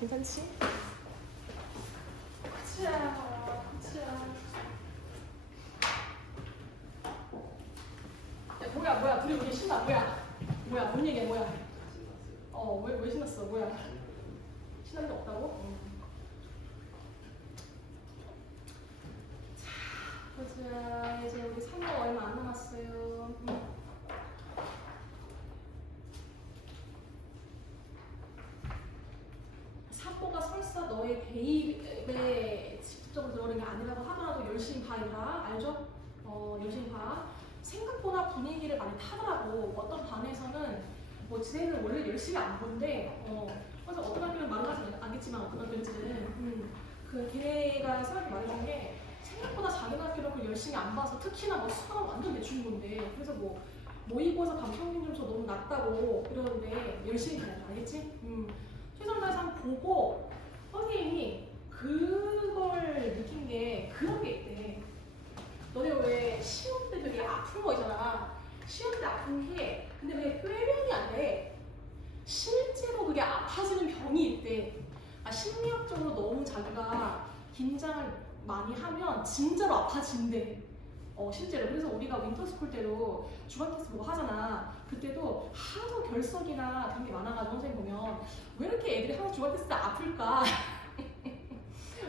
괜찮지? 그치야, 그치야. 야, 뭐야, 둘이 왜 신나? 뭐야, 뭔 얘기야, 뭐야? 왜 신났어? 뭐야? 신난 게 없다고? 자, 보자. 이제 우리 3월 얼마 안 남았어요. 사고가 설사 너의 대입에 직접적으로 들어오는 게 아니라고 하더라도 열심히 봐라. 알죠? 열심히 봐. 생각보다 분위기를 많이 타더라고. 어떤 반에서는 뭐 쟤는 원래 열심히 안 본대. 그래서 어떤 학교는 말하지 않겠지만 어떤 학교인지는 그 걔네가 생각이 말해준 게 생각보다 자기 학교를 그 열심히 안 봐서 특히나 뭐 수학은 완전 대충 본데 그래서 뭐 모의고사 반평균 점수 너무 낮다고 그러는데 열심히 봐야 돼. 알겠지? 최선을 다해서 한번 보고 선생님이 그걸 느낀 게 그런 게 있대. 너네 왜 시험 때 되게 아픈 거 있잖아. 시험 때 아픈 게 근데 왜 꾀병이 안 돼? 실제로 그게 아파지는 병이 있대. 심리학적으로 너무 자기가 긴장을 많이 하면 진짜로 아파진대. 실제로. 그래서 우리가 윈터스쿨 때도 주간 테스트 보고 하잖아. 그때도 하도 결석이나 그런 게 많아가지고 선생님 보면 왜 이렇게 애들이 항상 주간 테스트 아플까?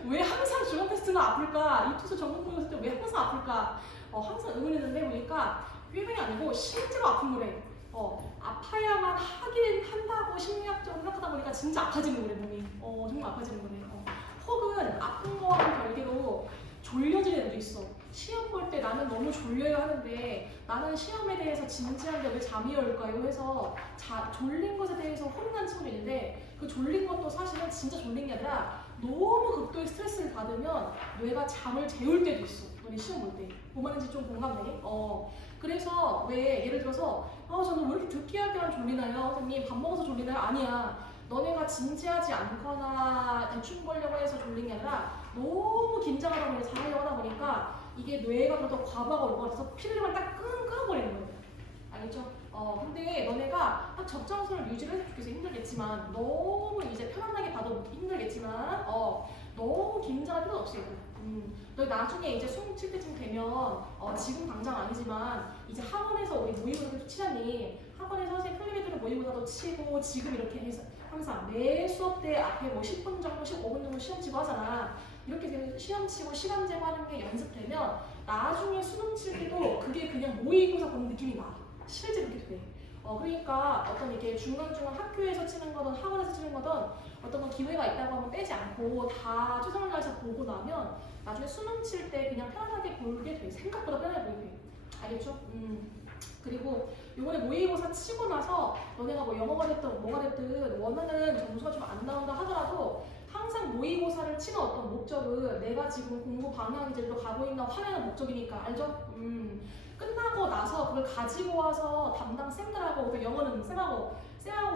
왜 항상 주간 테스트는 아플까? 이 투수 전공 보였을 때 왜 항상 아플까? 항상 의문했는데 보니까 꾀병이 아니고 실제로 아픈 거래. 아파야만 하긴 한다고 심리학적으로 생각하다 보니까 진짜 아파지는 거래 몸이. 정말 아파지는 거래. 혹은 아픈 거와는 별개로 졸려지는 애도 있어. 시험 볼 때 나는 너무 졸려야 하는데 나는 시험에 대해서 진지한데 왜 잠이 올까요? 해서 졸린 것에 대해서 혼난 친구도 있는데 그 졸린 것도 사실은 진짜 졸린 게 아니라 너무 극도의 스트레스를 받으면 뇌가 잠을 재울 때도 있어. 너네 시험 볼 때. 뭔 말인지 좀 공감돼? 그래서 왜 예를 들어서 저는 왜 이렇게 듣기 할 때만 졸리나요? 선생님 밥 먹어서 졸리나요? 아니야. 너네가 진지하지 않거나 대충 보려고 해서 졸린 게 아니라 너무 긴장하다 보니까 잘하려고 하다 보니까 이게 뇌가 더 과부하가 올 것 같아서 필름을 딱 끊어버리는 거예요. 알겠죠? 근데 너네가 딱 적정선을 유지를 해서 좋겠어. 힘들겠지만 너무 이제 편안하게 봐도 힘들겠지만 너무 긴장할 필요는 없어요. 너 나중에 이제 수능 칠 때쯤 되면 지금 당장 아니지만 이제 학원에서 우리 모의고사도 치자니 학원에서 선생님 플리메드로 모의고사도 치고 지금 이렇게 해서 항상 매 수업 때 앞에 뭐 10분 정도, 15분 정도 시험 치고 하잖아. 이렇게 되면 시험 치고 시간 제거하는 게 연습되면 나중에 수능 칠 때도 그게 그냥 모의고사 보는 느낌이 나. 실제 그렇게 돼. 그러니까 어떤 이렇게 중간중간 학교에서 치는 거든 학원에서 치는 거든 어떤 건 기회가 있다고 하면 빼지 않고 다 최선을 다해서 보고 나면 나중에 수능 칠 때 그냥 편안하게 보게 돼. 생각보다 편하게 보게 돼. 알겠죠? 그리고 요번에 모의고사 치고 나서 너네가 뭐 영어가 됐든 뭐가 됐든 원하는 점수가 좀 안 나온다 하더라도 항상 모의고사를 치는 어떤 목적은 내가 지금 공부 방향이 제대로 가고 있나 확인하는 목적이니까 알죠? 끝나고 나서 그걸 가지고 와서 담당 쌤들하고 그 영어는 쌤하고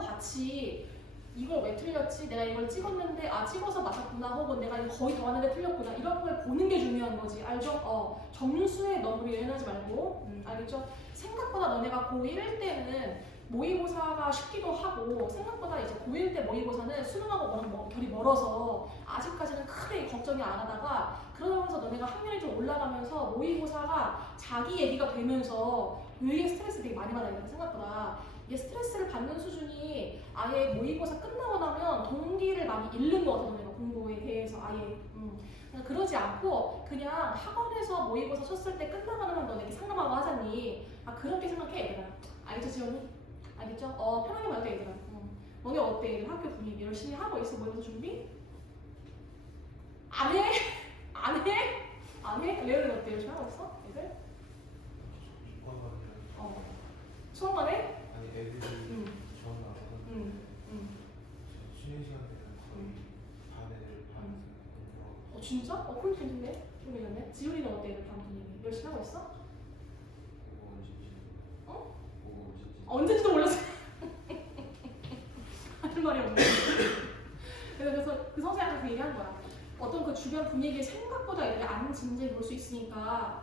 같이 이걸 왜 틀렸지? 내가 이걸 찍었는데 찍어서 맞았구나 혹은 내가 이거 거의 더 하는데 틀렸구나 이런 걸 보는 게 중요한 거지. 알죠? 점수에 너무 예민하지 말고 알겠죠? 생각보다 너네가 고1 때는 모의고사가 쉽기도 하고 생각보다 이제 고1 때 모의고사는 수능하고 결이 멀어서 아직까지는 크게 걱정이 안 하다가 그러면서 너네가 학년이 좀 올라가면서 모의고사가 자기 얘기가 되면서 되게 스트레스 되게 많이 받아야 돼. 생각보다 이게 스트레스를 받는 수준이 아예 모의고사 끝나고 나면 동기를 많이 잃는 것 같아. 너네가 공부에 대해서 아예 그러지 않고 그냥 학원에서 모의고사 쳤을 때 끝나고 나면 너네가 상담하고 하자니 그렇게 생각해 얘들아. 알겠죠 지원이? 알겠죠? 편하게 말해도 돼 얘들아. 너네 어때? 얘들 학교 분위기 열심히 하고 있어? 모의고사 준비? 안 해? 안 해? 안 해? 레오는 어때? 열심히 하고 있어? 얘들? 수업만 해? 아니 애들이 저는 안 하거든요. 쉬는 시간 되면 거의 반 애들 반 진짜? 그럼 괜찮네. 좀 괜찮네. 지훈이는 어때? 얘들 반 분위기 열심히 하고 있어? 보고 오신지 보고 오신지 언제인지도 몰랐어. 할 말이 없네. 그래서 그 선생님한테 그 얘기한 거야. 어떤 그 주변 분위기 생각보다 이렇게 안 진지해 볼 수 있으니까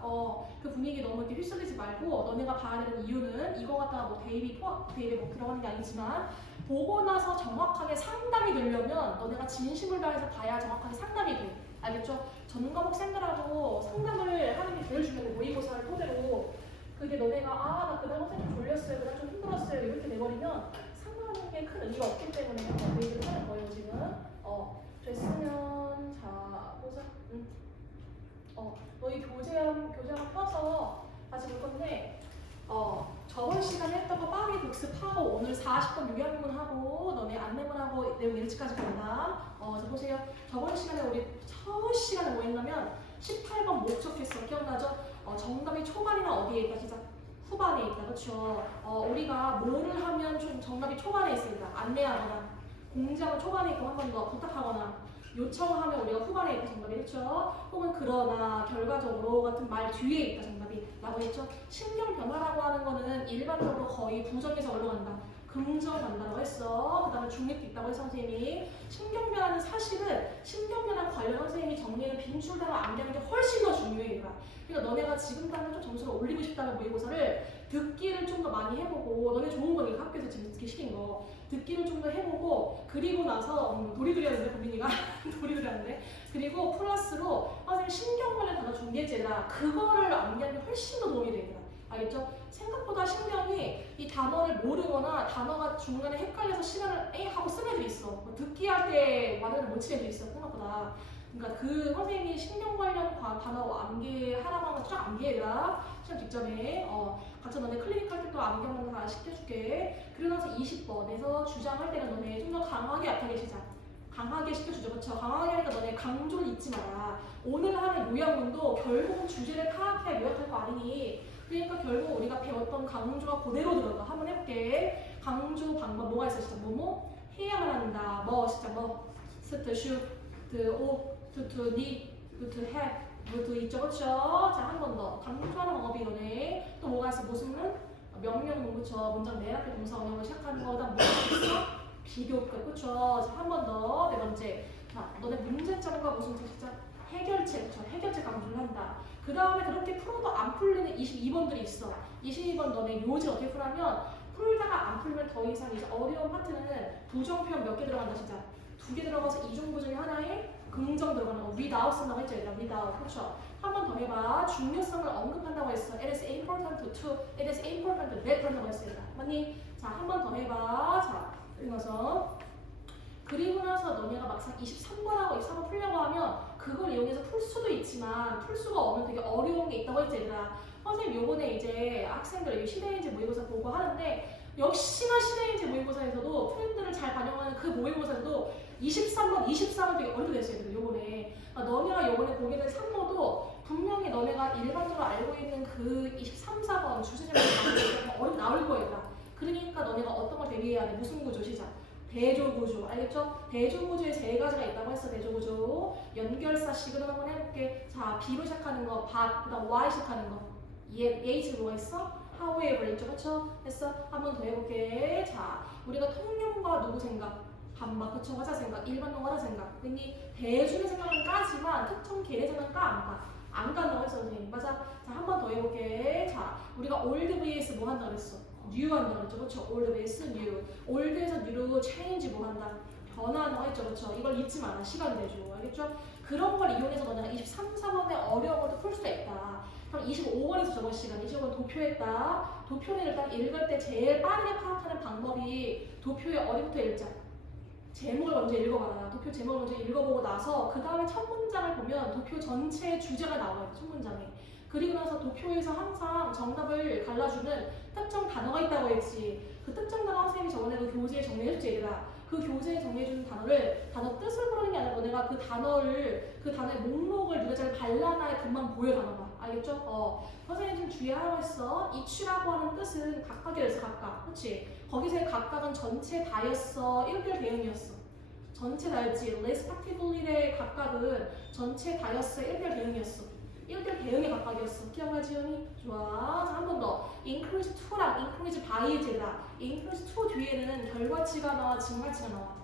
그 분위기 너무 이렇게 휩쓸리지 말고 너네가 봐야 되는 이유는 이거 갖다가 뭐 대입이 뭐 들어가는 게 아니지만 보고 나서 정확하게 상담이 되려면 너네가 진심을 다해서 봐야 정확하게 상담이 돼. 알겠죠? 전 과목 쌤들하고 상담을 하는 게 제일 중요해. 모의고사를 토대로 그게 너네가 나 그날 선생님 졸렸어요, 그날 좀 힘들었어요 이렇게 돼버리면 상담하는 게 큰 의미가 없기 때문에 그 얘기를 하는 거예요 지금. 됐으면 자 보자. 너희 교재랑 펴서 다시 볼 건데 저번 시간에 했던 거 빠르게 복습하고 오늘 40번 요약문하고 너네 안내문하고 내용 일치까지 간다. 자 보세요. 저번 시간에 우리 첫 시간에 뭐 했냐면 18번 목적했어. 기억나죠? 정답이 초반이나 어디에 있다? 진짜 후반에 있다. 그렇죠? 우리가 뭐를 하면 좀 정답이 초반에 있습니다. 안내하거나 공지하면 초반에 있고 한 번 더 부탁하거나 요청하면 우리가 후반에 있다 정답이. 그렇죠? 혹은 그러나 결과적으로 같은 말 뒤에 있다 정답이 라고 했죠. 신경 변화라고 하는 거는 일반적으로 거의 부정에서 어디로 간다? 긍정 간다라고 했어. 그 다음에 중립도 있다고 해서 선생님이 신경 변화는 사실은 신경 변화 관련 선생님이 정리하는 빈출당을 암기하는 게 훨씬 더 중요해. 그러니까 너네가 지금 당장 좀 점수를 올리고 싶다면 모의고사를 듣기를 좀 더 많이 해보고 너네 좋은 거니까 학교에서 지금 듣기 시킨 거 듣기를 좀 더 해보고 그리고 나서 도리도리 하는데 고민이가 도리도리 하는데 그리고 플러스로 선생님 신경 관련 단어 중개제라 그거를 암기하는 게 훨씬 더 도움이 되더라. 알겠죠? 생각보다 신경이 이 단어를 모르거나 단어가 중간에 헷갈려서 시간을 하고 쓴 애들이 있어. 뭐 듣기 할 때 완전히 못 치는 애들이 있어. 생각보다. 그러니까 그 선생님이 신경 관련 단어 암기하라고 하는 거 쫙 암기해라. 시험 직전에. 각자 너네 클리닉 할 때 또 암기하는 거 다 시켜줄게. 그리고 나서 20번에서 주장할 때는 너네 좀 더 강하게 약하게 시작. 강하게 시켜주죠. 그렇죠? 강하게 하니까 너네 강조를 잊지 마라. 오늘 하는 요약문도 결국은 주제를 파악해야 요약할 거 아니니. 그러니까 결국 우리가 배웠던 강조가 그대로 들어가. 한번 해볼게. 강조 방법 뭐가 있어? 진짜 뭐뭐 해야만 한다. 뭐 진짜 뭐 스트 슈, 드 오, 투 니, 투 해, 투 있죠. 그렇죠? 자, 한 번 더. 강조하는 방법이 이거네. 또 뭐가 있어? 무슨 명령문. 그렇죠? 문장 맨 앞에 동사 원형으로 시작하는 거다. 뭐가 있어? 비교급. 그렇죠? 자, 한 번 더. 네 번째. 자, 너네 문제점과 무슨 진짜 해결책. 그렇죠? 해결책 강조를 한다. 그 다음에 그렇게 풀어도 안 풀리는 22번들이 있어. 22번 너네 요지 어떻게 풀냐면 풀다가 안 풀면 더 이상 이제 어려운 파트는 부정표현 몇 개 들어간다 진짜. 2개 들어가서 이중부정이 하나에 긍정 들어가는 거. without 쓴다고 했죠. 얘들아. without. 그렇죠? 한 번 더 해봐. 중요성을 언급한다고 했어. it is important to, it is important that 한다고 했어. 얘들아. 맞니? 자, 한 번 더 해봐. 자, 그리고 나서 너네가 막상 23번하고 23번 풀려고 하면 그걸 이용해서 풀 수도 있지만 풀 수가 없는 되게 어려운 게 있다고 했지. 얘들아. 선생님 요번에 이제 학생들 시대인지 모의고사 보고 하는데 역시나 시대인지 모의고사에서도 프렌드를 잘 반영하는 그 모의고사에서도 23번, 24번 되게 어렵게 됐어요. 얘들 요번에. 너네가 요번에 보게 된 상모도 분명히 너네가 일반적으로 알고 있는 그 23, 4번 주제제목 어렵게 나올 거예요. 그러니까 너네가 어떤 걸 대비해야 돼? 무슨 구조 시작? 대조구조. 알겠죠? 대조구조에 세 가지가 있다고 했어. 대조구조. 연결사 시그널 한번 해볼게. 자, B로 시작하는 거, but, 그 다음 Y 시작하는 거. H로 뭐 했어? however 있죠? 그쵸? 했어? 한 번 더 해볼게. 자, 우리가 통용과 누구 생각? 반박, 그쵸? 화자 생각, 일반용 화자 생각. 그니 대중의 생각은 까지만 특정 개의 생각은 까? 안 까? 안 간다고 했어, 선생님. 맞아? 자, 한 번 더 해볼게. 자, 우리가 old vs 뭐 한다고 했어? new 한다고 했죠? 그쵸? old vs new. old에서 new로 change 뭐 한다? 변화한다고 했죠? 그쵸? 이걸 잊지 마라. 시간 대조. 알겠죠? 그런 걸 이용해서 너네가 23, 4번의 어려운 것도 풀 수가 있다. 그럼 25번에서 저번 시간 25번 도표했다. 도표는 일단 읽을 때 제일 빠르게 파악하는 방법이 도표의 어디부터 읽자. 제목을 먼저 읽어봐라. 도표 제목을 먼저 읽어보고 나서 그 다음에 첫 문장을 보면 도표 전체의 주제가 나와요. 첫 문장에. 그리고 나서 도표에서 항상 정답을 갈라주는 특정 단어가 있다고 했지. 그 특정 단어 선생님이 저번에 그 교재에 정리해줬지. 얘들아. 그 교재에 정리해주는 단어를 단어 뜻을 모르는 게 아니라 너네가 그 단어의 목록을 누가 잘 발라놔야 금방 보여 단어가. 알겠죠? 선생님 좀 주의하라고 했어. 이치라고 하는 뜻은 각각이랬어. 각각. 그렇지? 거기서의 각각은 전체 다였어. 1대1 대응이었어. 전체 다였지. respectively의 각각은 전체 다였어. 1대1 대응이었어. 1대1 대응의 각각이었어. 기억나지, 지연이? 좋아. 자, 한 번 더. increase to랑 increase by제다. increase to 뒤에는 결과치가 나와, 증가치가 나와.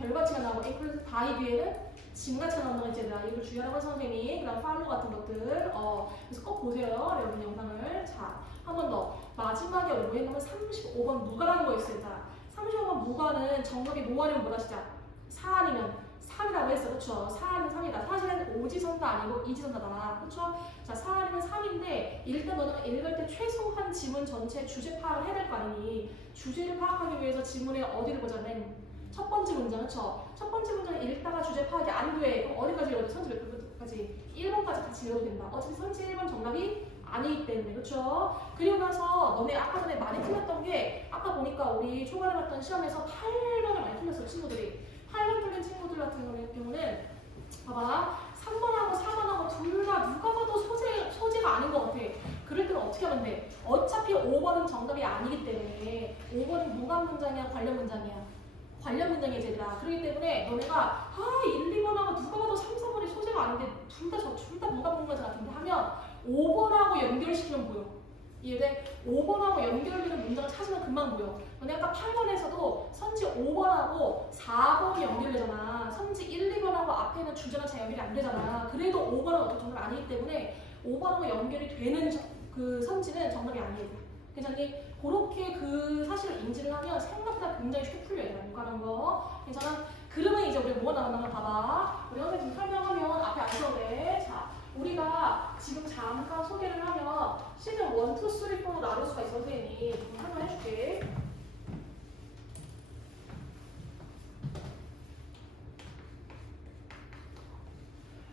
별같이가 나오고 include die 뒤에는 짐같이 나오는 거 있잖아. 이걸 주의하라고 선생님이. 그 다음 follow 같은 것들. 그래서 꼭 보세요. 여러분 영상을. 자, 한 번 더. 마지막에 뭐 했냐면 35번 무가라는 거 있어요. 자, 35번 무가는 정답이 뭐 아니면 뭐다 시작? 4 아니면 3이라고 했어. 그쵸? 4 아니면 3이다. 사실은 오지선다 아니고 이지선다잖아. 그쵸? 자, 4 아니면 3인데 일단 너는 읽을 때 최소한 지문 전체 주제 파악을 해야 될 거 아니니 주제를 파악하기 위해서 지문의 어디를 보자면 첫 번째 문장, 그쵸? 첫 번째 문장을 읽다가 주제 파악이 안 돼. 그럼 어디까지 읽어도 선지 몇 번까지? 1번까지 같이 읽어도 된다. 어차피 선지 1번 정답이 아니기 때문에, 그쵸? 그리고 나서 너네 아까 전에 많이 틀렸던 게 아까 보니까 우리 초반에 봤던 시험에서 8번을 많이 틀렸어, 친구들이. 8번 틀린 친구들 같은 경우는 봐봐. 3번하고 4번하고 둘 다 누가 봐도 소재가 아닌 것 같아. 그럴 때는 어떻게 하면 돼? 어차피 5번은 정답이 아니기 때문에 5번은 무관 문장이야, 관련 문장이야? 관련 문장이야, 얘들아. 그렇기 때문에 너네가 1, 2번하고 누가 봐도 3, 4번이 소재가 아닌데 둘 다 무관 문장 같은데 하면 5번하고 연결시키면 보여. 이해돼? 5번하고 연결되는 문장을 찾으면 금방 보여. 근데 아까 8번에서도 선지 5번하고 4번이 연결되잖아. 선지 1, 2번하고 앞에 있는 주제가 잘 연결이 안 되잖아. 그래도 5번은 어떤 정답이 아니기 때문에 5번하고 연결이 되는 그 선지는 정답이 아니에요. 괜찮니? 그렇게 그 사실을 인지를 하면 생각보다 굉장히 쉽게 풀려요. 못 가는 거. 괜찮아? 그러면 이제 우리가 뭐가 나왔나 봐봐. 우리 선생님 설명하면 앞에 안 써도 돼. 자, 우리가 지금 잠깐 소개를 하면 시즌 1, 2, 3, 4로 나눌 수가 있어. 선생님이 한번 해줄게.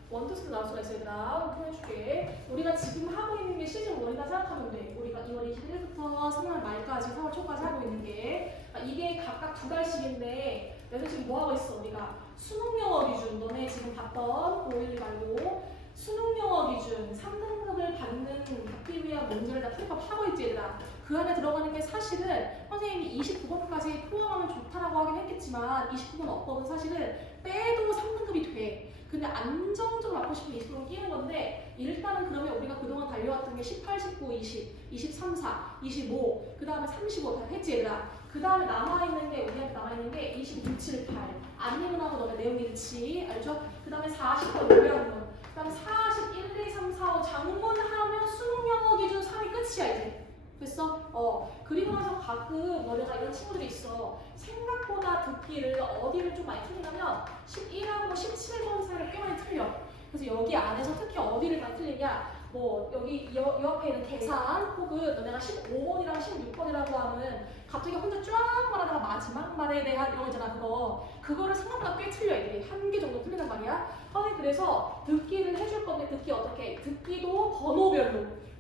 1, 2, 3 나눌 수가 있어. 얘들아 한번 해줄게. 우리가 지금 하고 있는 게 시즌 1이다 생각하면 돼. 우리가 2월 21일부터 3월 말까지 4월 초까지 하고 있는 게 이게 각각 2달씩인데 그래서 지금 뭐 하고 있어? 우리가 수능 영어 기준 너네 지금 봤던 고1 말고 수능 영어 기준 3등급을 받기 위한 문제를 다 풀이하고 있지 얘들아. 그 안에 들어가는 게 사실은 선생님이 29번까지 포함하면 좋다라고 하긴 했겠지만 29번 어법은 사실은 빼도 3등급이 돼. 근데 안정적으로 받고 싶으면 20번 끼는 건데 일단은 그러면 우리가 그동안 달려왔던 게 18, 19, 20, 23, 4, 25, 그 다음에 35 다 했지 얘들아. 그 다음에 남아있는 게 우리한테 남아있는 게 26, 7, 8 안리문하고 너네 내용 일치 알죠? 그 다음에 40번 요리하는 거 그 다음에 41, 2, 3, 4, 5 장문하면 수능 영어 기준 3이 끝이야 이제. 됐어? 그리고 나서 가끔 너네가 이런 친구들이 있어. 생각보다 듣기를 어디를 좀 많이 틀리냐면 11하고 17번 사이를 꽤 많이 틀려. 그래서 여기 안에서 특히 어디를 많이 틀리냐 뭐 여기 이 앞에 있는 계산 혹은 너네가 15번이랑 16번이라고 하는 갑자기 혼자 쫙 말하다가 마지막 말에 대한 이런 거 있잖아. 그거를 생각보다 꽤 틀려. 애들이 한 개 정도 틀린단 말이야. 그래서 듣기를 해줄 건데 듣기 어떻게? 듣기도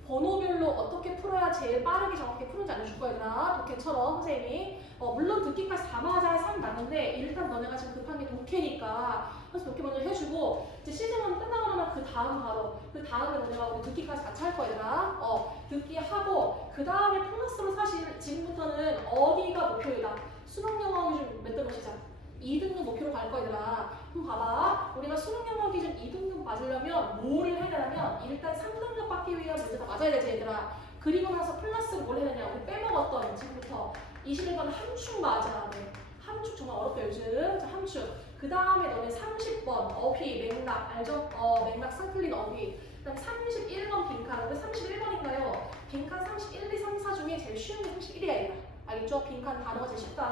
번호별로 어떻게 풀어야 제일 빠르게 정확하게 푸는지 알려줄 거야. 얘들아. 독해처럼 선생님이 물론 듣기까지 다 맞아야 3 맞는데 일단 너네가 지금 급한 게 독해니까 그래서 독해 먼저 해주고 이제 시즌 1 끝나고 나면 그 다음에 너네가 우리 듣기까지 같이 할 거야. 얘들아. 듣기 하고 그 다음에 플러스로 사실 지금부터는 어디가 목표이다. 수능 영어 기준 몇 등급 시작? 2등급 목표로 갈 거야. 얘들아. 그럼 봐봐. 우리가 수능 영어 기준 2등급 맞으려면 뭐를 해야 되냐면 일단 3등급 받기 위한 문제 다 맞아야 되지 얘들아. 그리고 나서 플러스 뭘 해야 되냐. 우리 빼먹었던 지금부터 21번 함축 맞아. 네. 함축 정말 어렵다 요즘. 자, 함축. 그 다음에 너네 30번 어휘 맥락 알죠? 맥락 상틀린 어휘. 그 다음에 31번 빈칸. 왜 31번인가요? 빈칸 31, 2, 3, 4 중에 제일 쉬운 게 31이야 얘들아. 알겠죠? 빈칸 단어가 제일 쉽다.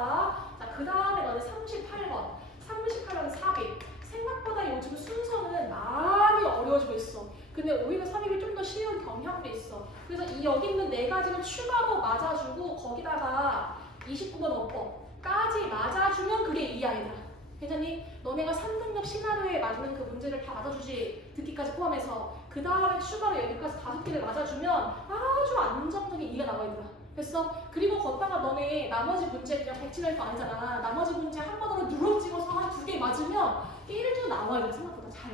자, 그 다음에 너네 38번. 38번은 삽입. 생각보다 요즘 순서는 많이 어려워지고 있어. 근데 오히려 삽입이 좀 더 쉬운 경향도 있어. 그래서 여기 있는 4가지를 추가로 맞아주고 거기다가 29번 어법까지 맞아주면 그게 2야 얘들아. 괜찮니? 너네가 3등급 시나리오에 맞는 그 문제를 다 맞아주지. 듣기까지 포함해서. 그 다음에 추가로 여기까지 5개를 맞아주면 아주 안정적인 2가 나와 얘들아. 됐어? 그리고 걷다가 너네 나머지 문제 그냥 100칠 거 아니잖아. 나머지 문제 한 번으로 누르 찍어서 한 2개 맞으면 1도 나와요. 생각보다 잘.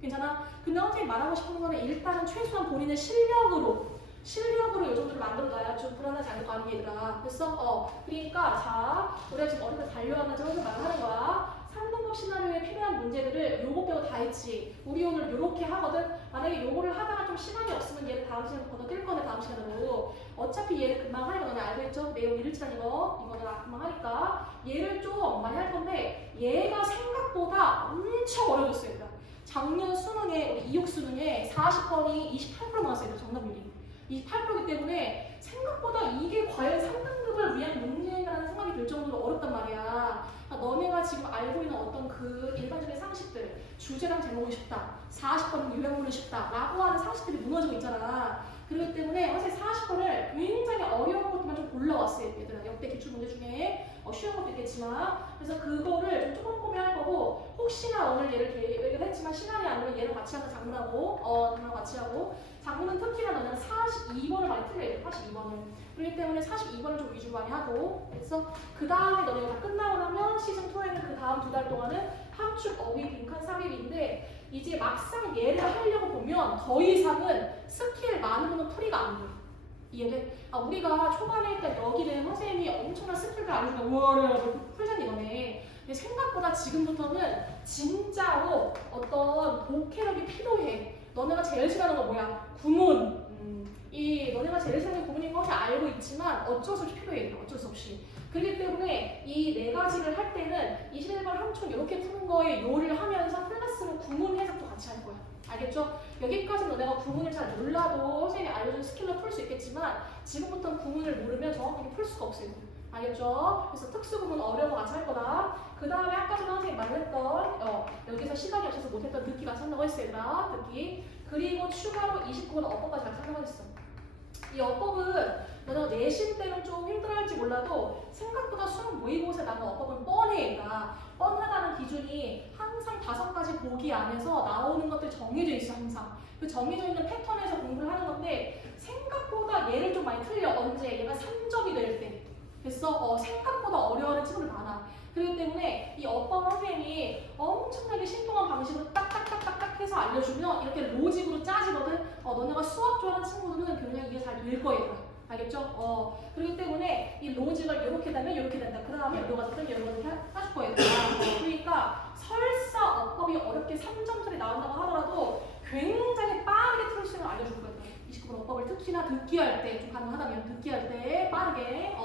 괜찮아? 근데 선생님 말하고 싶은 거는 일단은 최소한 본인의 실력으로 이 정도를 만들어놔야 좀 불안하지 않을 거 아니야 얘들아. 됐어? 그러니까 자 우리가 지금 어디서 달려왔는지 항상 말을 하는 거야. 3등급 시나리오에 필요한 문제들을 요거 빼고 거 다 했지. 우리 오늘 요렇게 하거든. 만약에 요거를 하다가 좀 시간이 없으면 얘를 다음 시간에 건너뛸 거네, 다음 시간으로. 어차피 얘를 금방 하니까 너네 알겠죠? 내용 일치란 이거는 금방 하니까. 얘를 좀 많이 할 건데 얘가 생각보다 엄청 어려졌어요. 얘가. 작년 수능에 우리 이육 수능에 40번이 28% 나왔어요. 정답률이 28%이기 때문에 생각보다 이게 과연 3등급을 위한 문제라는 생각이 들 정도로 어렵단 말이야. 그러니까 너네가 지금 알고 있는 어떤 그 일반적인 상식들, 주제랑 제목이 쉽다, 40번은 요약문이 쉽다 라고 하는 상식들이 무너지고 있잖아. 그렇기 때문에 사실 40번을 굉장히 어려운 것들만 좀 골라왔어요. 얘들아, 역대 기출문제 중에 쉬운 것도 있겠지만. 그래서 그거를 좀 꼼꼼히 할 거고, 혹시나 오늘 얘를 계획을 했지만 시간이 안 되면 얘랑 같이 하자. 장문하고 같이 하고. 장문은 특히나 너는 42번을 많이 틀려요. 42번을. 그렇기 때문에 42번을 좀 위주로 많이 하고. 그래서 그 다음에 너네가 다 끝나고 나면 시즌2에는 그 다음 2달 동안은 함축, 어휘, 빈칸, 삽입인데 이제 막상 얘를 하려고 보면 더 이상은 스킬 많으면 풀이가 안 돼. 이해돼? 우리가 초반에 일단 여기는 선생님이 엄청난 스킬을 알려주면 우와 풀잖니 너네. 근데 생각보다 지금부터는 진짜로 어떤 독해력이 필요해. 너네가 제일 싫어하는 거 뭐야? 구문. 이 너네가 제일 싫어하는 구문인 거 알고 있지만 어쩔 수 없이 필요해. 어쩔 수 없이. 그렇기 때문에 이 네 가지를 할 때는 21번 함축 이렇게 푸는 거에 요를 하면서 플러스로 구문 해석도 같이 할 거야. 알겠죠? 여기까지 너네가 구문을 잘 몰라도 선생님이 알려준 스킬로 풀 수 있겠지만 지금부터는 구문을 모르면 정확하게 풀 수가 없어요. 알겠죠? 그래서 특수구문 어려운 거 같이 할 거다. 그 다음에 아까 전에 선생님이 말했던 여기서 시간이 없어서 못했던 듣기 같이 한다고 했어요. 얘들아. 듣기. 그리고 추가로 29번 어법까지 같이 한다고 했어. 이 어법은 너네가 내신 때는 좀 힘들어할지 몰라도 생각보다 수능 모의고사에 나온 어법은 뻔해. 얘가 뻔하다는 기준이 항상 5가지 보기 안에서 나오는 것들 정해져 있어. 항상 그 정해져 있는 패턴에서 공부를 하는 건데 생각보다 얘를 좀 많이 틀려. 언제? 얘가 3점이 될 때. 그래서 생각보다 어려워하는 친구들 많아. 그렇기 때문에 이 어법 선생님이 엄청나게 신통한 방식으로 딱딱딱딱딱 해서 알려주면 이렇게 로직으로 짜지거든. 너네가 수학 좋아하는 친구들은 그냥 이게 잘 될 거예요. 알겠죠? 그렇기 때문에 이 로직을 이렇게 되면 이렇게 된다. 그 다음에 이거가 되면 이렇게 해줄 거예요. 그러니까 설사 어법이 어렵게 3점짜리 나온다고 하더라도 굉장히 빠르게 풀 수 있는 걸 알려줄 거예요. 29번 어법을 특히나 듣기 할 때 좀 가능하다면 듣기 할 때 빠르게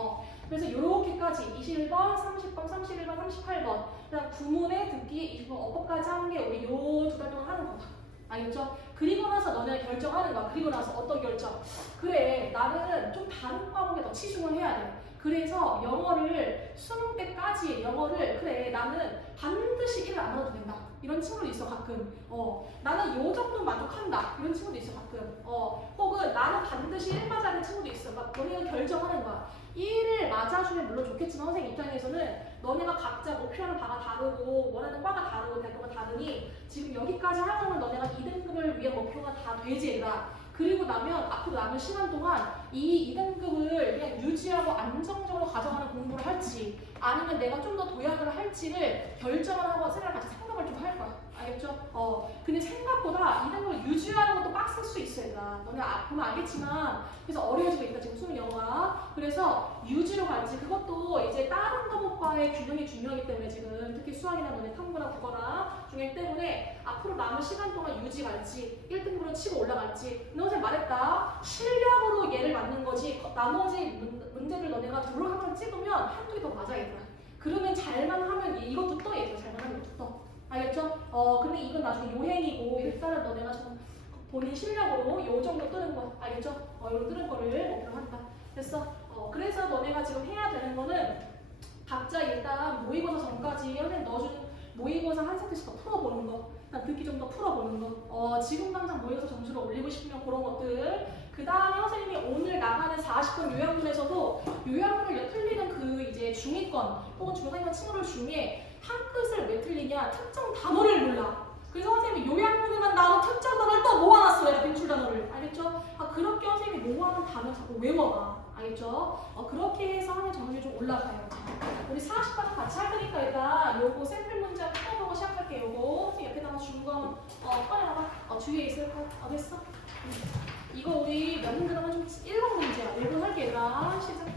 그래서 이렇게까지 21번, 30번, 31번, 38번 그다음 구문에 듣기 20번 어법까지 하는 게 우리 요 2달 동안 하는 거다. 알겠죠? 그리고 나서 너네가 결정하는 거야. 그리고 나서 어떤 결정? 그래, 나는 좀 다른 과목에 더 치중을 해야 돼. 그래서 영어를 수능 때까지 영어를 그래 나는 반드시 1을 안 받아도 된다. 이런 친구도 있어 가끔. 나는 요 정도 만족한다. 이런 친구도 있어 가끔. 혹은 나는 반드시 1 맞아야 하는 친구도 있어. 막 너네가 결정하는 거야. 1을 맞아주면 물론 좋겠지만 선생님 입장에서는 너네가 각자 목표하는 바가 다르고 원하는 과가 다르고 대학교가 다르니 지금 여기까지 하면 너네가 2등급을 위한 목표가 다 되지 얘들아. 그리고 나면 앞으로 남은 시간 동안 이 2등급을 그냥 유지하고 안정적으로 가져가는 공부를 할지 아니면 내가 좀 더 도약을 할지를 결정을 하고 쌤이랑 같이 생각을 좀 할 거야. 알겠죠? 근데 생각보다 2등급을 유지하는 것도 빡셀 수 있어 얘들아. 너네 보면 알겠지만 그래서 어려워지고 있다 지금 수능 영어가. 그래서 유지로 갈지 그것도 이제 다른 과목과의 균형이 중요하기 때문에 지금 특히 수학이나 너네 탐구나 국어나 중요하기 때문에 앞으로 남은 시간 동안 유지 갈지 1등급으로 치고 올라갈지. 근데 선생님 말했다. 실력으로 얘를 맞는 거지 나머지 문제를 너네가 노력하면 찍으면 한두 개 더 맞아 얘들아. 그러면 잘만 하면 이것도 떠 얘들아. 잘만 하면 이것도 떠. 알겠죠? 근데 이건 나중에 요행이고 일단은 너네가 좀 본인 실력으로 요 정도 뜨는 거 알겠죠? 요 뜨는 거를 목표로 한다. 됐어? 그래서 너네가 지금 해야 되는 거는 각자 일단 모의고사 전까지 선생님 넣어주는 모의고사 한 세트씩 더 풀어보는 거. 일단 듣기 좀 더 풀어보는 거. 지금 당장 모의고사 점수를 올리고 싶으면 그런 것들. 그 다음에 선생님이 오늘 나가는 40분 요약문에서도 요약문을 틀리는 그 이제 중위권 혹은 중상위권 친구들 중에 한 뜻을 왜 틀리냐 특정 단어를 몰라. 그래서 선생님이 요약문에만 나오는 특정 단어를 또 모아놨어요. 빈출 단어를. 알겠죠? 그렇게 선생님이 모아놓은 단어 자꾸 외워가. 알겠죠? 그렇게 해서 하면 점수이 좀 올라가요. 우리 40까지 같이 할 테니까 일단 요거 샘플 문제 풀어보고 시작할게요. 요거 옆에다가 준 거 꺼내놔봐. 주위에 있을 거. 됐어? 이거 우리 몇 문 들어가면 좀 1번 문제야. 1번 할게 얘들아. 시작.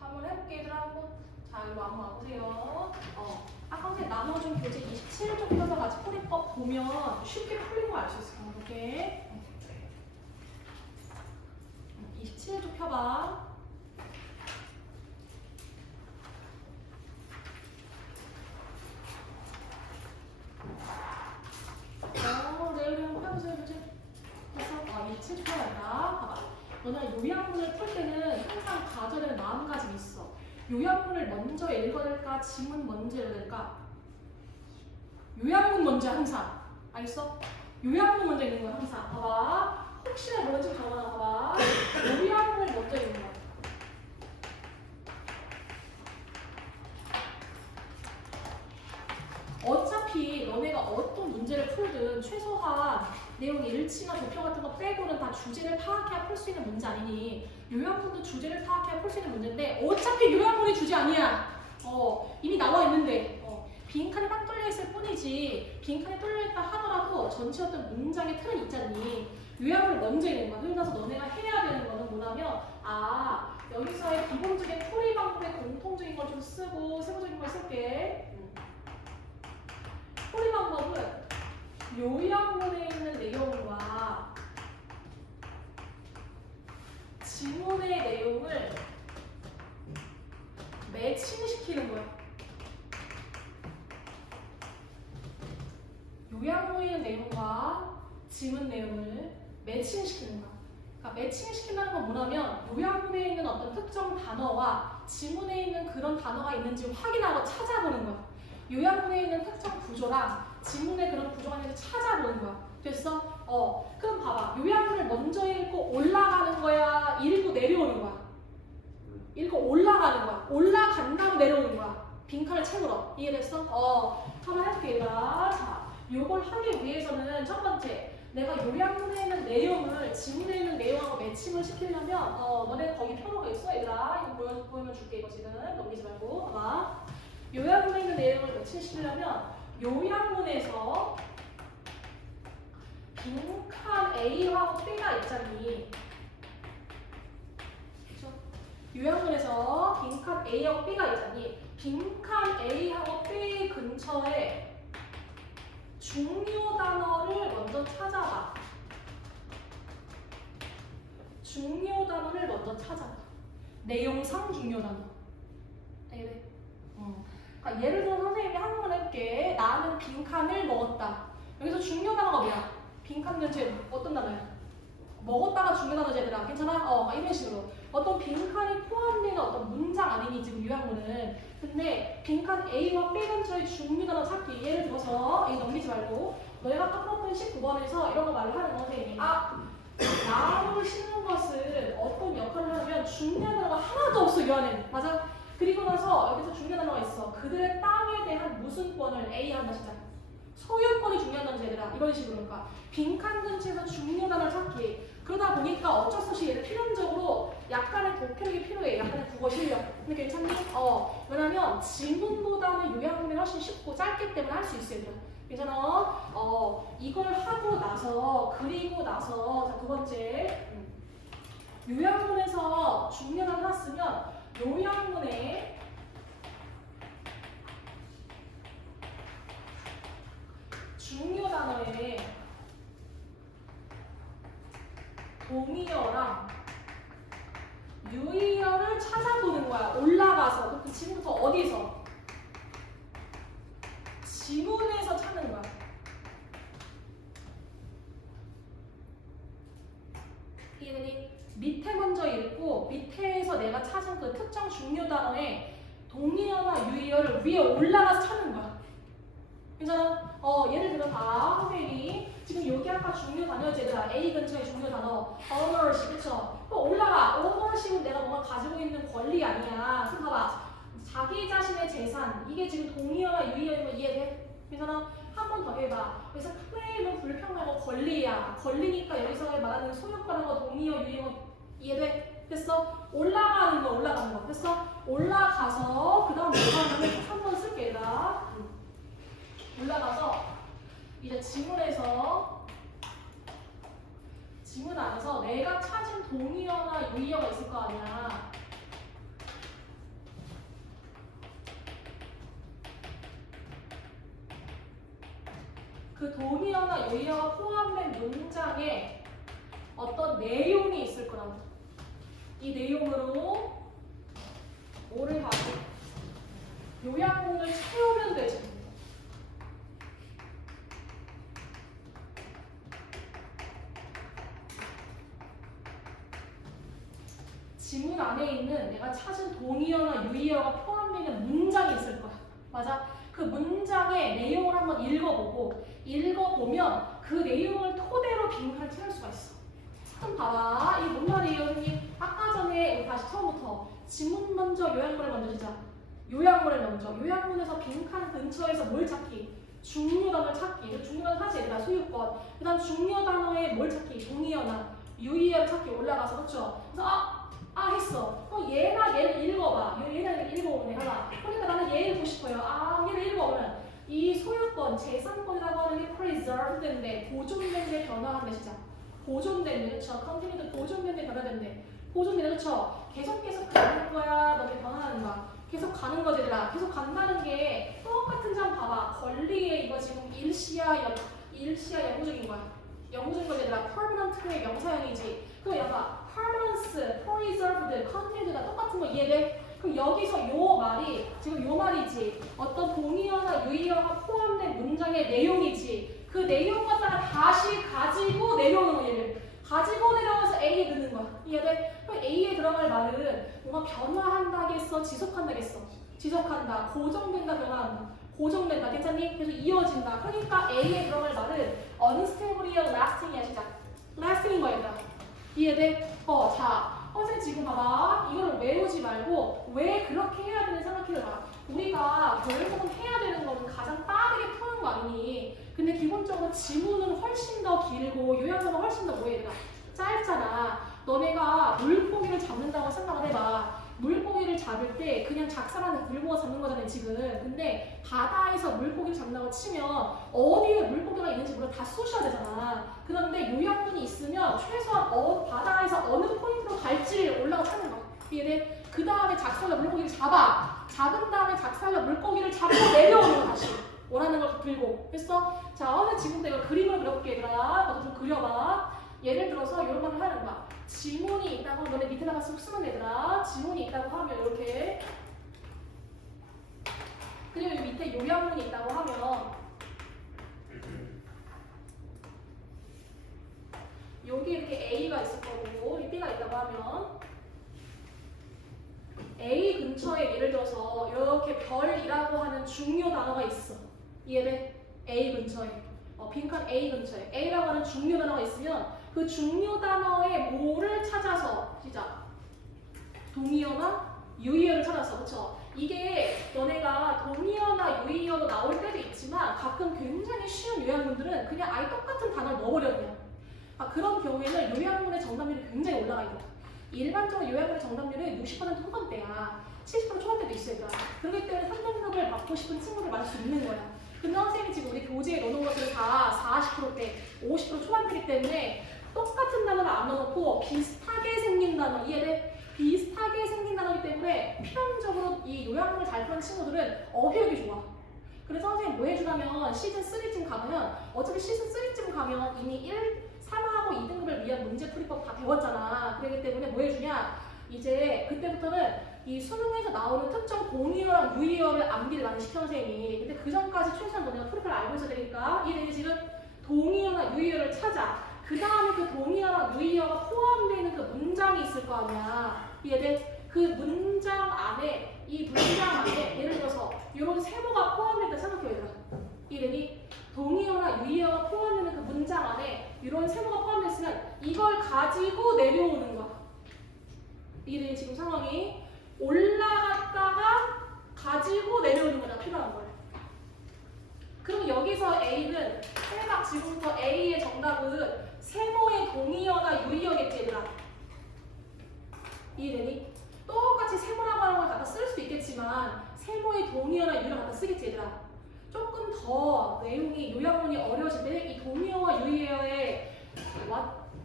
한번 해볼게 얘들아 한번. 자 이거 한번 와보세요. 아까 선생님 나눠준 교재 27쪽 펴서 같이 풀이법 보면 쉽게 풀린 거 알 수 있을 거야. 이렇게 27쪽 펴봐. 레일이 한번 펴보세요. 교재. 그래서 27쪽 펴야 된다. 봐봐. 너는 요양문을 풀 때는 항상 가져야 되는 마음가짐이 있어. 요양문을 먼저 읽어야 될까? 지문 먼저 읽어야 될까? 요양문 먼저 항상. 알겠어? 요양문 먼저 읽는 거야 항상. 봐봐. 혹시나 모르지 봐봐. 봐봐. 요양문을 먼저 읽는 거야. 최소한 내용 일치나 도표 같은 거 빼고는 다 주제를 파악해야 풀 수 있는 문제 아니니 요약문도 주제를 파악해야 풀 수 있는 문제인데 어차피 요약문이 주제 아니야. 이미 나와 있는데 빈칸이 딱 뚫려 있을 뿐이지 빈칸이 뚫려 있다 하더라도 전체 어떤 문장의 틀은 있잖니. 요약을 먼저 읽는 거야. 그러면서 너네가 해야 되는 거는 뭐냐면 여기서의 기본적인 풀이 방법의 공통적인 걸 좀 쓰고 세부적인 걸 쓸게. 풀이 방법은 요약문에 있는 내용과 지문의 내용을 매칭시키는 거야. 요약문에 있는 내용과 지문 내용을 매칭시키는 거야. 그러니까 매칭시킨다는 건 뭐냐면 요약문에 있는 어떤 특정 단어와 지문에 있는 그런 단어가 있는지 확인하고 찾아보는 거야. 요약문에 있는 특정 구조랑 지문에 그런 구조가 있는지 찾아보는 거야. 됐어? 그럼 봐봐. 요약문을 먼저 읽고 올라가는 거야? 읽고 내려오는 거야? 읽고 올라가는 거야. 올라간 다음 내려오는 거야. 빈칸을 채우러. 이해됐어? 한번 해볼게. 자, 요걸 하기 위해서는 첫 번째, 내가 요약문에 있는 내용을 지문에 있는 내용하고 매칭을 시키려면 너네 거기 표로가 있어? 얘들아. 이거 보여면 줄게. 이거 지금 넘기지 말고. 봐봐. 요약문에 있는 내용을 매칭시키려면 요약문에서 빈칸 A하고 B가 있잖니. 그쵸? 요약문에서 빈칸 A하고 B가 있잖니. 빈칸 A하고 B 근처에 중요 단어를 먼저 찾아봐. 중요 단어를 먼저 찾아봐. 내용상 중요 단어. 네. 그러니까 예를 들어 선생님이 한번 해볼게. 나는 빈칸을 먹었다. 여기서 중요 단어가 뭐야? 빈칸 근처에 어떤 단어야? 먹었다가 중요 단어지 얘들아. 괜찮아? 이런 식으로. 어떤 빈칸이 포함되는 어떤 문장 아니니 지금 요약문은. 근데 빈칸 A와 B 근처의 중요 단어 찾기. 예를 들어서 이거 넘기지 말고 너희가 까먹었던 19번에서 이런 거 말을 하는 거 선생님이 나무를 심는 것은 어떤 역할을 하냐면 중요한 단어가 하나도 없어 이 안에는. 맞아? 그리고 나서 여기서 중요한 단어가 있어. 그들의 땅에 대한 무슨권을 A 한다 진짜. 소유권이 중요한 단어지 얘들아. 이런 식으로. 그러니까 빈칸 근처에서 중요 단어를 찾기. 그러다 보니까 어쩔 수 없이 얘를 필연적으로 약간의 독해력이 필요해. 약간의 국어 실력. 근데 괜찮니? 왜냐면 지문보다는 요약문이 훨씬 쉽고 짧기 때문에 할 수 있어 얘들아. 괜찮아? 이걸 하고 나서 그리고 나서 자, 두 번째 요약문에서 중요 단어 하나 쓰면 요약문에 중요 단어에 동의어랑 유의어를 찾아보는 거야. 올라가서. 그 지금부터 어디서? 지문에서 찾는 거야. 이해되니? 밑에 먼저 읽고 밑에서 내가 찾은 그 특정 중요 단어에 동의어나 유의어를 위에 올라가서 찾는 거야. 괜찮아? 예를 들어 선생님이 지금 여기 아까 중요 단어였지 얘들아. A 근처에 중요 단어 ownership. 그쵸? 올라가. ownership은 내가 뭔가 가지고 있는 권리 아니야. 그럼 봐봐. 자기 자신의 재산. 이게 지금 동의어나 유의어인 거 이해돼? 괜찮아? 한 번 더 해봐. 그래서 클레임은 불평하고 권리야. 권리니까 여기서 말하는 소유권하고 동의어, 유의어 이해돼? 됐어? 올라가는 거. 됐어? 올라가서 그 다음 뭐가 하면 한번 쓸게 얘들아. 올라가서 이제 지문 안에서 내가 찾은 동의어나 유의어가 있을 거 아니야. 그 동의어나 유의어가 포함된 문장에 어떤 내용이 있을 거라고. 이 내용으로 뭐를 하고 요약문을 채우면 되지. 지문 안에 있는 내가 찾은 동의어나 유의어가 포함되는 문장이 있을 거야. 맞아? 그 문장의 내용을 한번 읽어보면 그 내용을 토대로 빈칸을 채울 수가 있어. 그럼 봐봐. 이 뭔 말이에요, 선생님? 아까 전에 다시 처음부터 지문 먼저 요약문을 먼저 시작. 요약문에서 빈칸 근처에서 뭘 찾기? 중요 단어를 찾기. 중요 단어 사실 얘들아 소유권. 그 다음 중요 단어에 뭘 찾기? 동의어나 유의어를 찾기 올라가서 그렇죠? 그래서 했어. 얘나 얘를 읽어봐. 얘나 얘를 읽어보면 내가 그러니까 나는 얘를 보고 싶어요. 얘를 읽어보면 이 소유권, 재산권이라고 하는 게 preserved인데 보존된 데 변화한대 진짜. 보존된 데 그렇죠? 컨티뉴도 보존된 데 변화된대. 보존된 데 그렇죠? 계속 가는 거야. 너네 변화하는 거야. 계속 가는 거지 얘들아. 계속 간다는 게 똑같은 점 봐봐. 권리에 이거 지금 일시야 영구적인 거야. 영구적인 거지 얘들아. permanent의 명사형이지. 그럼 여봐. permanence, preserved, continued가 똑같은 거 이해돼? 그럼 여기서 요 말이 지금 요 말이지. 어떤 동의어나 유의어가 포함된 문장의 내용이지. 그 내용 갖다가 다시 가지고 내려오는 거 얘를. 가지고 내려와서 A에 넣는 거야. 이해돼? 그럼 A에 들어갈 말은 뭔가 변화한다겠어? 지속한다겠어? 지속한다. 고정된다, 변화한다. 고정된다. 괜찮니? 계속 이어진다. 그러니까 A에 들어갈 말은 unstable이야, lasting이야, 진짜. lasting인 거야, 얘들아. 이해돼? 선생님 지금 봐봐. 이거를 외우지 말고 왜 그렇게 해야 되는지 생각해봐. 우리가 결국은 해야 되는 거는 가장 빠르게 푸는 거 아니니? 근데 기본적으로 지문은 훨씬 더 길고 요약은 훨씬 더 뭐해 얘들아? 짧잖아. 너네가 물고기를 잡는다고 생각을 해봐. 물고기를 잡을 때 그냥 작사만을 들고 잡는 거잖아요 지금. 근데 바다에서 물고기를 잡는다고 치면 어디에 물고기가 있는지 몰라 다 쏘셔야 되잖아. 그런데 요약문이 있으면 최소한 바다에서 어느 포인트로 갈지를 올라가 찾는 거야. 이해돼? 그 다음에 작살로 물고기를 잡아. 잡은 다음에 작살로 물고기를 잡고 내려오는 거 다시. 원하는 걸 들고. 됐어? 자, 오늘 지금부터 이거 그림을 그려볼게 얘들아. 너도 좀 그려봐. 예를 들어서 이런 말을 하는 거야. 지문이 있다고 너네 밑에다가 쓰면 되더라. 지문이 있다고 하면 이렇게. 그리고 이 밑에 요약문이 있다고 하면 여기 이렇게 A가 있을 거고 이 B가 있다고 하면 A 근처에 예를 들어서 이렇게 별이라고 하는 중요 단어가 있어. 이해돼? A 근처에 빈칸 A 근처에 A라고 하는 중요 단어가 있으면 그 중요 단어의 뭐를 찾아서 시작. 동의어나 유의어를 찾아서 그쵸? 이게 너네가 동의어나 유의어로 나올 때도 있지만 가끔 굉장히 쉬운 요약문들은 그냥 아예 똑같은 단어를 넣어버려요. 그런 경우에는 요약문의 정답률이 굉장히 올라가 있다. 일반적으로 요약문의 정답률은 60% 후반대야. 70% 초반대도 있어요. 그렇기 때문에 3등급을 받고 싶은 친구를 맞을 수 있는 거야. 근데 선생님이 지금 우리 교재에 넣어놓은 것들은 다 40%대, 50% 초반대이기 때문에 똑같은 단어를 안 넣어놓고 비슷하게 생긴 단어, 이해돼? 비슷하게 생긴 단어이기 때문에 필연적으로 이 요약문을 잘 푸는 친구들은 어휘력이 좋아. 그래서 선생님 뭐 해주냐면 시즌 3쯤 가면 어차피 시즌 3쯤 가면 이미 3하고 2등급을 위한 문제풀이법 다 배웠잖아. 그렇기 때문에 뭐 해주냐? 이제 그때부터는 이 수능에서 나오는 특정 동의어랑 유의어를 암기를 많이 시켜 선생님이. 근데 그 전까지 최소한 너네가 풀이법을 알고 있어야 되니까 이게 지금 동의어나 유의어를 찾아. 그 다음에 그 동의어랑 유의어가 포함되어 있는 그 문장이 있을 거 아니야. 이해돼? 그 문장 안에 이 문장 안에 예를 들어서 이런 세모가 포함되어 있다 생각해요. 이해되니? 동의어나 유의어가 포함되는 그 문장 안에 이런 세모가 포함됐으면 이걸 가지고 내려오는 거야. 이해되니? 지금 상황이 올라갔다가 가지고 내려오는 거잖아. 필요한 걸. 그럼 여기서 A는 해박 지금부터 A의 정답은 세모의 동의어나 유의어겠지 얘들아. 이해되니? 똑같이 세모라고 하는 걸 갖다 쓸 수도 있겠지만 세모의 동의어나 유의어를 갖다 쓰겠지 얘들아. 조금 더 내용이 요약문이 어려워질 때 이 동의어와 유의어에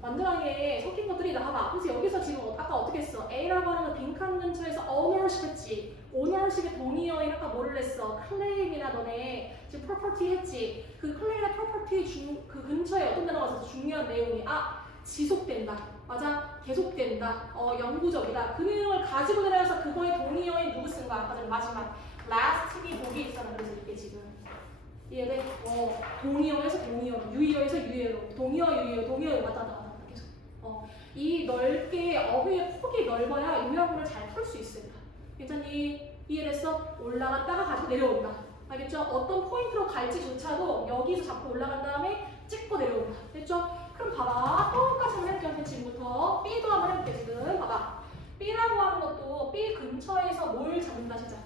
완전하게 섞인 것들이 나와봐. 그래서 여기서 지금 아까 어떻게 했어? A라고 하는 건 빈칸 근처에서 ownership 했지. ownership의 동의어에 아까 뭐를 했어? claim이나 너네 지금 property 했지. 그 claim이나 property 그 근처에 어떤 단어가 있어서 중요한 내용이 지속된다. 맞아? 계속된다. 영구적이다. 그 내용을 가지고 내려와서 그거의 동의어에 누구 쓴 거야? 아까 전에 마지막 last이 거기 있잖아. 그래서 이게 지금 이해돼? 동의어에서 동의어, 유의어에서 유의어로 동의어, 유의어, 동의어 왔다 갔다 계속. 이 넓게 어휘의 폭이 넓어야 요약문을 잘 풀 수 있습니다. 괜찮니? 이해됐어? 올라갔다가 가지고 내려온다. 알겠죠? 어떤 포인트로 갈지조차도 여기서 잡고 올라간 다음에 찍고 내려온다. 됐죠? 그럼 봐봐. 똑같이 한번 해볼게요. 지금부터 B도 한번 해볼게. 지금 봐봐. B라고 하는 것도 B 근처에서 뭘 잡는다. 진짜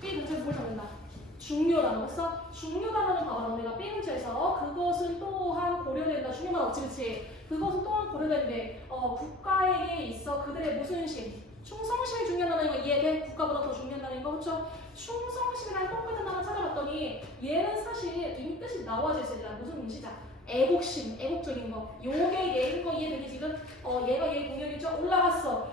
B 근처에서 뭘 잡는다. 중요 단어. 그래서 중요 단어는 봐봐. 너네가 B문제에서 그것은 또한 고려된다. 중요한 말 없지, 그치? 그것은 또한 고려된대. 국가에게 있어 그들의 무슨 심? 충성심이 중요한 단어인 거 이해돼? 국가보다 더 중요한 단어인 거, 그렇죠? 충성심이랑 똑같은 단어 찾아봤더니 얘는 사실 이미 뜻이 나와져 있어야 무슨 시작? 애국심, 애국적인 거. 요게 얘인 거 이해되니 지금? 얘가 얘 공격이죠? 올라가면서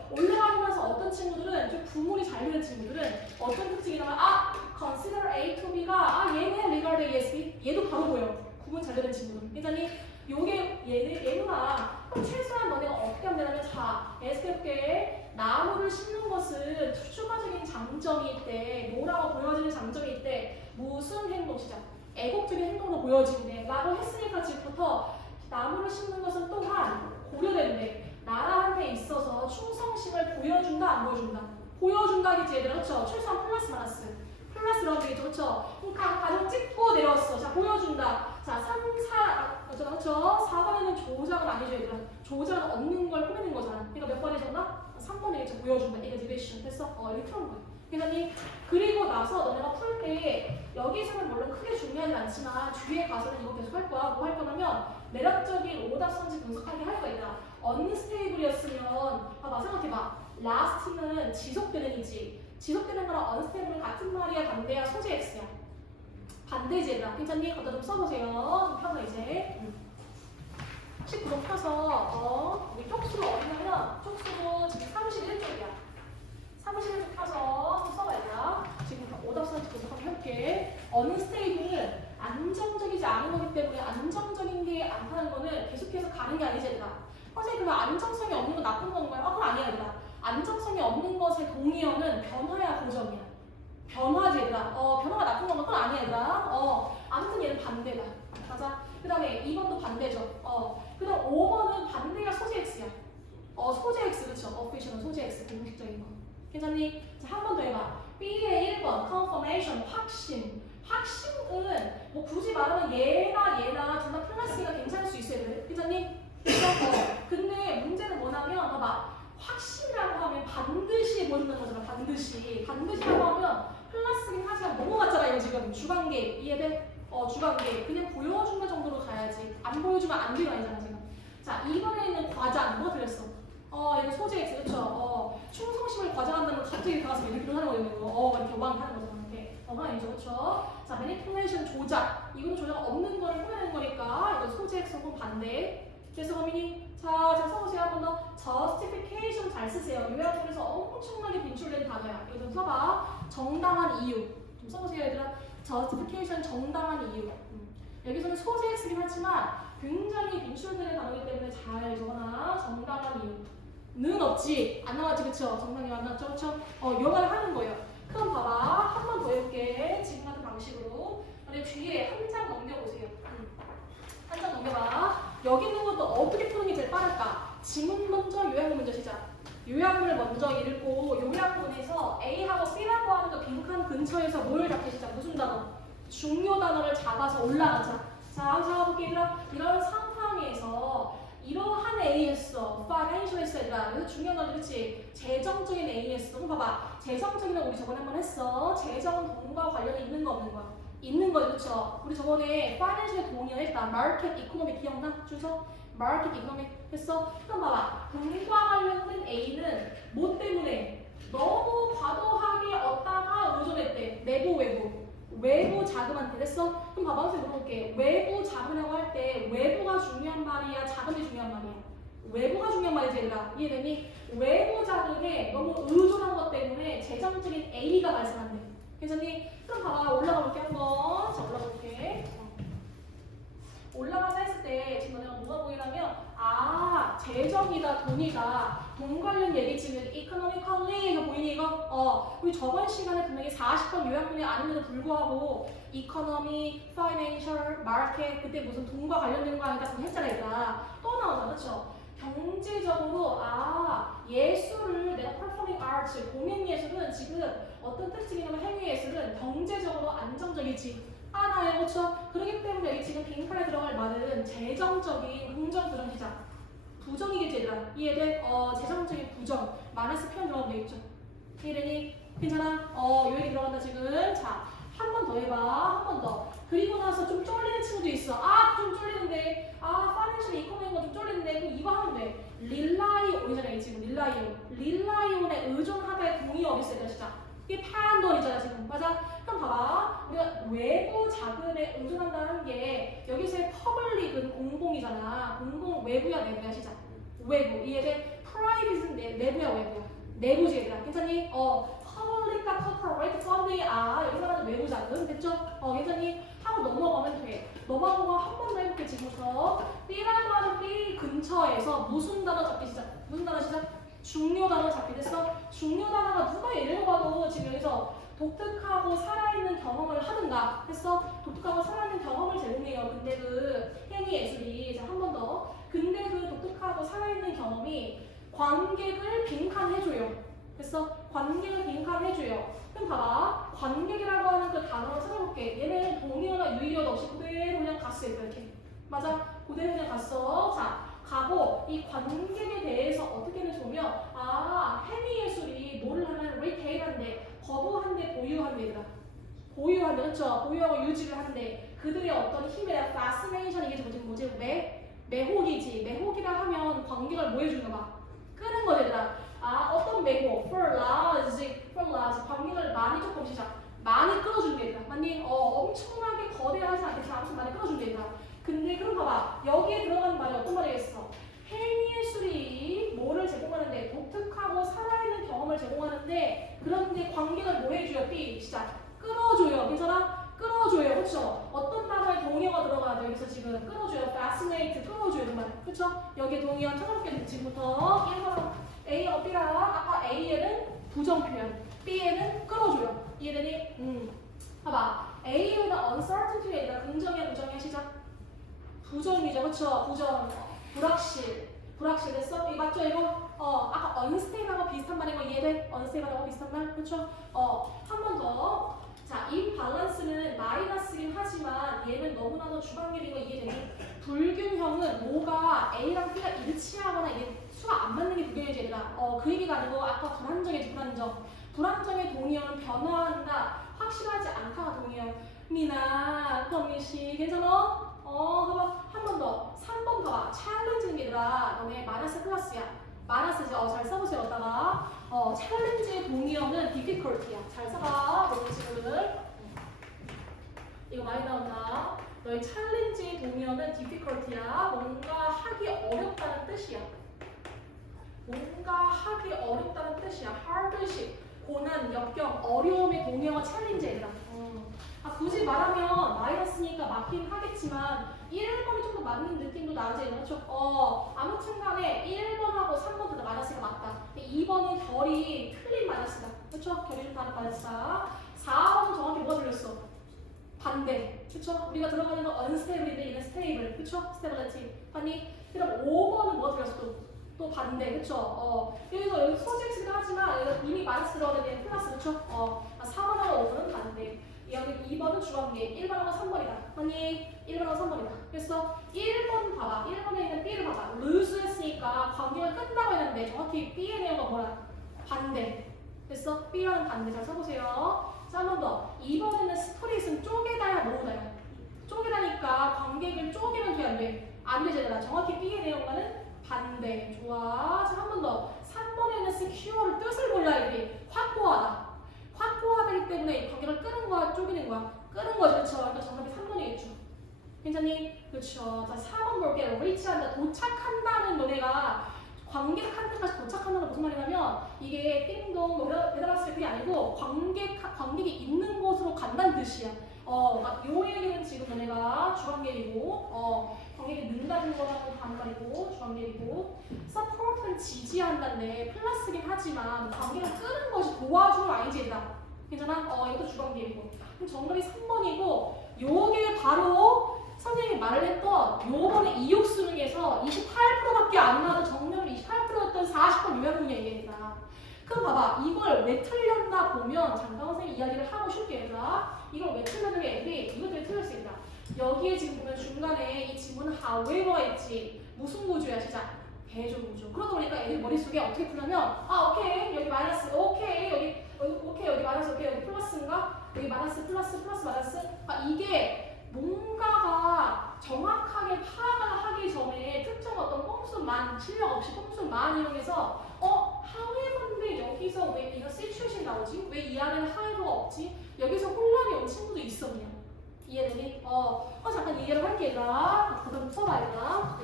어떤 친구들은 좀 구문이 잘 되는 친구들은 어떤 특징이 나와? consider A to B가 얘네 regard A as B 얘도 바로 보여. 구문 잘 되는 친구들. 그러니까 요게 얘누나 그럼 최소한 너네가 어떻게 하면 되냐면 자, SF계 나무를 심는 것은 추가적인 장점이 있대. 뭐라고 보여지는 장점이 있대. 무슨 행동 시작? 애국적인 행동으로 보여지는데 라고 했으니까 지금부터 나무를 심는 것은 또한 고려되는데 나라한테 있어서 충성심을 보여준다 안 보여준다? 보여준다겠지 얘들아, 그렇죠? 최소한 플러스 마이너스 플러스라고 되겠죠, 그렇죠? 그러니까 가정 찍고 내려왔어. 자, 보여준다. 자, 3, 4, 그렇죠? 4번에는 조작은 아니죠 얘들아. 조작은 없는 걸 꾸미는 거잖아. 그러니까 몇 번에 줬나? 3번에 보여준다. exhibition 됐어? 이렇게 푸는 거야. 그리고 나서 너네가 풀 때 여기서는 물론 크게 중요하지 않지만 뒤에 가서는 이거 계속 할 거야. 뭐 할 거냐면 매력적인 오답선지 분석하게 할 거야. 언스테이블이었으면 봐봐 생각해봐. last는 지속되는 이지. 지속되는 거랑 언스테이블은 같은 말이야 반대야 소재 X야. 반대지 얘들아. 괜찮니? 갖다 좀 써보세요. 펴서 이제 19번 펴서 우리 쪽수로 어디냐면 쪽수로 지금 31쪽이야. 31쪽 펴서 좀 써봐야 지금 오답선지 분석하게 해볼게. 언스테이블은 안정적이지 않은 거기 때문에 안정적인 게 않다는 거는 계속해서 가는 게 아니지 얘들아. 선생님 그럼 안정성이 없는 건 나쁜 건가요? 그건 아니야 얘들아. 안정성이 없는 것의 동의어는 변화야 고정이야. 변화지 얘들아. 변화가 나쁜 건가? 그건 아니야 얘들아. 아무튼 얘는 반대다. 맞아. 그 다음에 2번도 반대죠. 그 다음 5번은 반대가 소재 X야. 소재 X 그쵸? 어피션은 소재 X 공식적인 거. 괜찮니? 자, 한 번 더 해봐. B의 1번 confirmation 확신. 확신은 뭐 굳이 말하면 얘나 둘 다 플러스가 괜찮을 수 있어야 돼. 괜찮니? 근데 문제는 뭐냐면 봐봐. 확신이라고 하면 반드시 보여준다는 거잖아. 반드시라고 하면 플러스긴 하지만 넘어갔잖아. 이거 지금 주관계 이해돼? 주관계 그냥 보여준다 정도로 가야지. 안 보여주면 안 되는 아니잖아 지금. 자, 이번에 있는 과장 뭐 들렸어? 이거 소재 X 그쵸? 충성심을 과장한다는 걸 갑자기 이렇게 가서 이렇게 하는 거예요. 이렇게 오방하는 거잖아. 이렇게 아니죠, 그쵸? 자, manipulation 조작. 이건 조작 없는 걸 꾸며내는 거니까 이거 소재 X 혹은 반대. 그래서 범인이 자 써보세요. 한 번 더. justification 잘 쓰세요. 요약본에서 엄청나게 빈출된 단어야. 이거 좀 써봐. 정당한 이유. 좀 써보세요, 얘들아. justification 정당한 이유. 여기서는 소재 X긴 하지만 굉장히 빈출되는 단어이기 때문에 잘 적어놔. 정당한 이유는 없지. 안 나왔지, 그쵸? 정당히 안 나왔죠, 그쵸? 요말 하는 거예요. 그럼 봐봐. 한 번 더 해볼게. 지금 같은 방식으로. 근데 뒤에 한 장 넘겨보세요. 한 장 넘겨봐. 여기 있는 것도 어떻게 푸는 게 제일 빠를까? 지문 먼저, 요약문 먼저 시작. 요약문을 먼저 읽고 요약문에서 A하고 B라고 하는 거 빈칸 근처에서 뭘 잡기 시작? 무슨 단어? 중요 단어를 잡아서 올라가자. 자, 한번 잡아볼게 얘들아. 이런 상황에서 이러한 A였어. financial 했어 얘들아. 그래서 중요한 건 그렇지. 재정적인 A였어. 그럼 봐봐. 재정적인은 우리 저번에 한번 했어. 재정 돈과 관련이 있는 거 없는 거야? 있는 거죠, 그쵸? 우리 저번에 파이낸셜 돈이야 했다. 마켓 이코노믹 기억나? 준서? 마켓 이코노믹 했어? 그럼 봐봐. 돈과 관련된 A는 뭐 때문에? 너무 과도하게 얻다가 의존했대. 외부 자금한테 됐어? 그럼 봐봐, 선생님 물어볼게. 외부 자금이라고 할 때 외부가 중요한 말이야? 자금이 중요한 말이야? 외부가 중요한 말이지 얘들아. 이해되니? 외부 자금에 너무 의존한 것 때문에 재정적인 A가 발생한대. 괜찮니? 그럼 봐봐. 올라가 볼게 한번. 자, 올라가 볼게. 올라가자 했을 때 지금 너네가 뭐가 보이냐면 재정이다 돈이다 돈 관련 얘기 지금 economically 이거 보이니 이거? 우리 저번 시간에 분명히 40번 요약문이 아닌데도 불구하고 economy, financial, market 그때 무슨 돈과 관련된 거 아니다 했잖아 얘들아. 또 나오잖아 그쵸? 경제적으로 예술을 내가 performing arts 공연 예술은 지금 어떤 특징이냐면 행위 예술은 경제적으로 안정적이지 않아요, 그렇죠? 그렇기 때문에 여기 지금 빈칸에 들어갈 말은 재정적인 긍정 부정 시작 부정이겠지 얘들아. 이해돼? 재정적인 부정 마이너스 표현 들어가면 되겠죠. 이해되니? 괜찮아? 요 얘기 들어간다 지금. 자, 한 번 더 해봐. 한 번 더. 그리고 나서 좀 쫄리는 친구도 있어. 아, 좀 쫄리는데. 아, 파이낸셜 이코노미인 거좀 쫄리는데. 그럼 이거 하면 돼. 릴라이 온이잖아, 이 친구. 릴라이 온. 릴라이 온에 의존하다의 동의 어디 있어야 돼, 진짜. 이게 판돈이잖아, 지금. 맞아? 그럼 봐봐. 우리가 외부 자금에 의존한다는 게 여기서의 퍼블릭은 공공이잖아. 공공 외부야, 내부야, 시작. 외부. 이게 프라이빗은 내부야, 외부야. 내부지, 얘들아. 괜찮니? 퍼블릭과 corporate funding 여기서 말하는 외부 자금. 됐죠? 괜찮니? 하고 넘어가면 돼. 넘어가고 한 번 더 해볼게, 지금부터. B라고 하는 B 근처에서 무슨 단어 잡기 시작? 무슨 단어 시작? 중요 단어 잡기 됐어? 중요 단어가 누가 예를 들어봐도 지금 여기서 독특하고 살아있는 경험을 하든가 했어? 독특하고 살아있는 경험을 제공해요. 근데 그 행위 예술이 자, 한 번 더. 근데 그 독특하고 살아있는 경험이 관객을 빈칸해줘요. 됐어? 관객을 빈칸해줘요. 그럼 봐봐. 관객이라고 하는 그 단어를 찾아볼게. 얘는 동의어나 유의어도 없이 그대로 그냥 갔어. 이렇게. 맞아? 그대로 그냥 갔어. 자, 가고 이 관객에 대해서 어떻게 했는지 보면 행위 예술이 뭐를 하면 retail한데 거부한데 보유한데 얘들아. 보유한데 그렇죠? 보유하고 유지를 한데 그들의 어떤 힘에 대한 fascination 이게 뭐지? 매혹이지. 매혹이라 하면 관객을 뭐 해주는 거 봐. 끄는 거지 얘들아. 어떤 매혹? for large. 관객을 많이 조금 시작. 많이 끌어주는 게 얘들아. 맞니? 엄청나게 거대하지 않겠지만 아무튼 많이 끌어주는 게 얘들아. 근데 그럼 봐봐. 여기에 들어가는 말이 어떤 말이겠어? 행위예술이 뭐를 제공하는데 독특하고 살아있는 경험을 제공하는데 그런데 관객을 뭐 해줘요? B 시작. 끌어줘요. 괜찮아? 끌어줘요. 그렇죠? 어떤 단어에 동의어가 들어가야 돼? 여기서 지금 끌어줘요. fascinate 끌어줘요. 그 말. 그렇죠? 여기에 동의어 찾아볼게. 지금부터 1번 A, B랑 아까 A에는 부정 표현, B에는 끌어줘요. 이해되니? 봐봐. A에는 uncertainty에 있다. 긍정이야, 부정이야, 시작. 부정이죠, 그렇죠? 부정, 불확실 됐어? 이거 맞죠? 이거 아까 unstable하고 비슷한 말인 거 이해돼? unstable하고 비슷한 말, 그렇죠? 한 번 더. 자, imbalance는 마이너스긴 하지만 얘는 너무나도 주관계인 거 이해되니? 불균형은 뭐가 A랑 B가 일치하거나 이게 수가 안 맞는 게 불균형이지 얘들아. 그 얘기가 아니고 아까 불안정이지, 불안정. 불안정의 동의어는 변화한다, 확실하지 않다가 동의어. 미나, 거미씨, 괜찮아? 봐봐. 한 번 더. 3번 봐봐. 챌린지는 게 얘들아. 너네 마이너스 플러스야. 마이너스지. 잘 써보세요. 여기다가. 챌린지의 동의어는 difficult야. 잘 써봐. 너희 친구들. 이거 많이 나온다. 너희 챌린지의 동의어는 difficult야. 뭔가 하기 어렵다는 뜻이야. 뭔가 하기 어렵다는 뜻이야. hardship. 고난, 역경, 어려움의 동의어가 챌린지야, 얘들아. 굳이 말하면 마이너스니까 맞긴 하겠지만 1번이 좀 더 맞는 느낌도 나지. 그렇죠? 아무튼 간에 1번하고 3번 둘 다 마이너스가 맞다. 2번은 결이 틀린 마이너스다. 그렇죠? 결이 좀 다른 마이너스다. 4번은 정확히 뭐가 들렸어? 반대. 그렇죠? 우리가 들어가는 건 unstable인데 얘는 stable. 그렇죠? stability. 아니, 그럼 5번은 뭐가 들렸어? 또 반대. 그렇죠? 여기 소재식이긴 하지만 여기가 이미 마이너스 들어가야 되는 플러스. 그렇죠? 4번하고 5번은 반대. 여기 2번은 주관계, 1번하고 3번이다. 아니, 1번하고 3번이다. 그래서 1번 봐봐. 1번에 있는 B를 봐봐. lose 했으니까 관계가 끝나고 했는데 정확히 B의 내용은 뭐야? 반대. 됐어? B라는 반대. 잘 써보세요. 자, 한 번 더. 2번에는 스토리는 쪼개다야 모으다야. 쪼개다니까 관객을 쪼개면 돼, 안 돼? 안 되잖아. 정확히 B의 내용과는 반대. 좋아. 자, 한 번 더. 3번에는 secure를 뜻을 몰라, 이게. 확보하다. 확보하기 때문에 관계를 끄는 거야, 쪼개는 거야? 끄는 거지, 그렇죠? 그러니까 정답이 3번이겠죠. 괜찮니? 그렇죠. 자, 4번 볼게요. reach한다, 도착한다는 너네가 관객한 데까지 도착하는 건 무슨 말이냐면 이게 띵동 뭐 대답했을 때 그게 아니고 관객이 있는 곳으로 간다는 뜻이야. 요 얘기는 지금 너네가 주관계이고 관객이 는다는 거라고 하는 말이고 주관계이고 support는 지지한다는데 플러스긴 하지만 관객을 끄는 것이 도와주는 아니지 얘들아. 괜찮아? 이것도 주관계이고 그럼 정답이 3번이고 요게 바로 선생님이 말을 했던 요번에 이육 수능에서 28%밖에 안 나와도 정답률 28%였던 40번 요약문 얘기입니다. 그럼 봐봐. 이걸 왜 틀렸나 보면 잠깐 선생님이 이야기를 하고 쉽게 얘들아. 이걸 왜 틀렸는 게 애들이 이것들이 틀렸습니다. 여기에 지금 보면 중간에 이 지문 however가 있지. 무슨 구조야 시작? 대조 구조. 그러다 보니까 애들 머릿속에 어떻게 풀냐면 오케이 여기 마이너스 오케이 여기 마이너스 오케이 여기 플러스인가? 여기 마이너스 플러스 여기서 왜 이거 시츄에이션 나오지? 왜 이 안에는 하이버가 없지? 여기서 혼란이 온 친구도 있어 그냥. 이해되니? 잠깐 이해를 할게 얘들아. 그다음 좀 써봐 얘들아.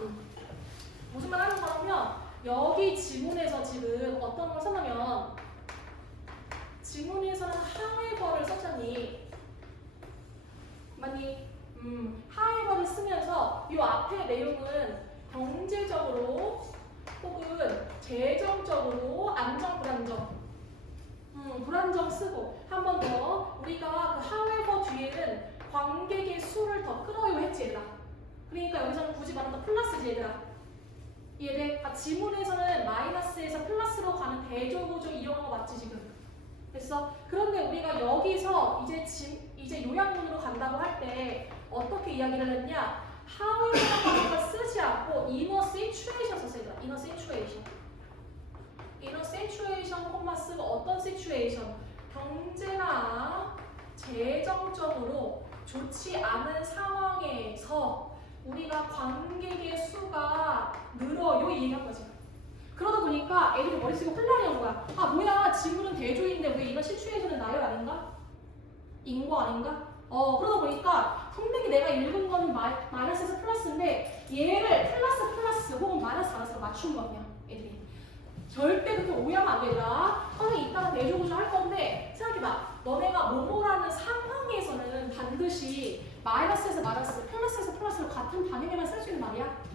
무슨 말 하는 거냐면 여기 지문에서 지금 어떤 걸 썼냐면 지문에서는 하이버를 썼잖니. 맞니? 하이버를 쓰면서 이 앞에 내용은 경제적으로 혹은 재정적으로 안정 불안정 불안정 쓰고 한 번 더 우리가 그 however 뒤에는 관객의 수를 더 끌어요 했지 얘들아. 그러니까 여기서는 굳이 말하면 플러스지 얘들아. 이해돼? 지문에서는 마이너스에서 플러스로 가는 대조구조 이런 거 맞지 지금? 됐어? 그런데 우리가 여기서 이제 요약문으로 간다고 할 때 어떻게 이야기를 했냐? however라는 걸 쓰지 않고 inner situation 썼어 얘들아. inner situation. inner situation 콤마 쓰고 어떤 situation? 경제나 재정적으로 좋지 않은 상황에서 우리가 관객의 수가 늘어요 이 얘기한 거지. 그러다 보니까 애들이 머릿속에 혼란이 온 거야. 뭐야 지문은 대조인데 왜 이런 시츄에이션은 나열 아닌가? 인거 아닌가? 그러다 보니까 분명히 내가 읽은 거는 마이너스에서 플러스인데 얘를 플러스 혹은 마이너스로 맞춘 거야 그냥 애들이. 절대 그렇게 오해하면 안 되더라. 선생님 이따가 대조구조 할 건데 생각해봐. 너네가 뭐뭐라는 상황에서는 반드시 마이너스에서 마이너스, 플러스에서 플러스로 같은 방향에만 쓸 수 있는 말이야?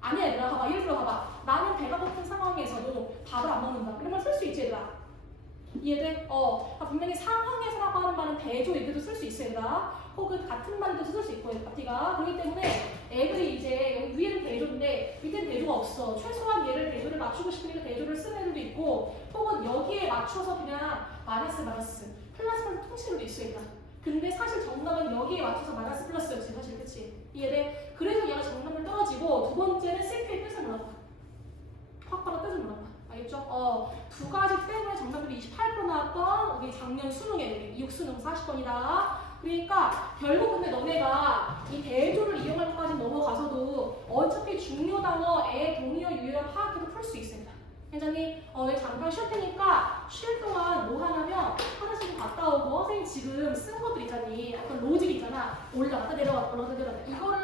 아니야 얘들아. 봐봐. 예를 들어 봐봐. 나는 배가 고픈 상황에서도 밥을 안 먹는다. 이런 말 쓸 수 있지 얘들아. 이해돼? 분명히 상황에서라고 하는 말은 대조 얘기도 쓸 수 있어 얘들아. 혹은 같은 말도 쓸 수 있고 앞뒤가. 그렇기 때문에 애들이 이제 여기 위에는 대조인데 밑에는 대조가 없어. 최소한 얘를 대조를 맞추고 싶으니까 대조를 쓰는 애들도 있고 혹은 여기에 맞춰서 그냥 마이너스 플러스 통째로도 있어 얘들아. 근데 사실 정답은 여기에 맞춰서 마이너스 플러스였지 사실. 그치? 이해돼? 그래서 얘가 정답을 떨어지고 두 번째는 CP의 뜻을 몰랐다. 확 바로 뜻을 몰랐다. 알겠죠? 두 가지 때문에 정답률이 28% 나왔던 우리 작년 수능에 이육 수능 40번이다. 그러니까 결국 근데 너네가 이 대조를 이용할 것까지 넘어가서도 어차피 중요 단어, 동의어, 유효어 파악해도 풀 수 있습니다. 괜찮니? 내가 잠깐 쉴 테니까 쉴 동안 뭐 하냐면 화장실 좀 갔다 오고 선생님 지금 쓴 것들 있잖니. 약간 로직 있잖아. 올라갔다 내려갔다 올라갔다 내려갔다. 이거를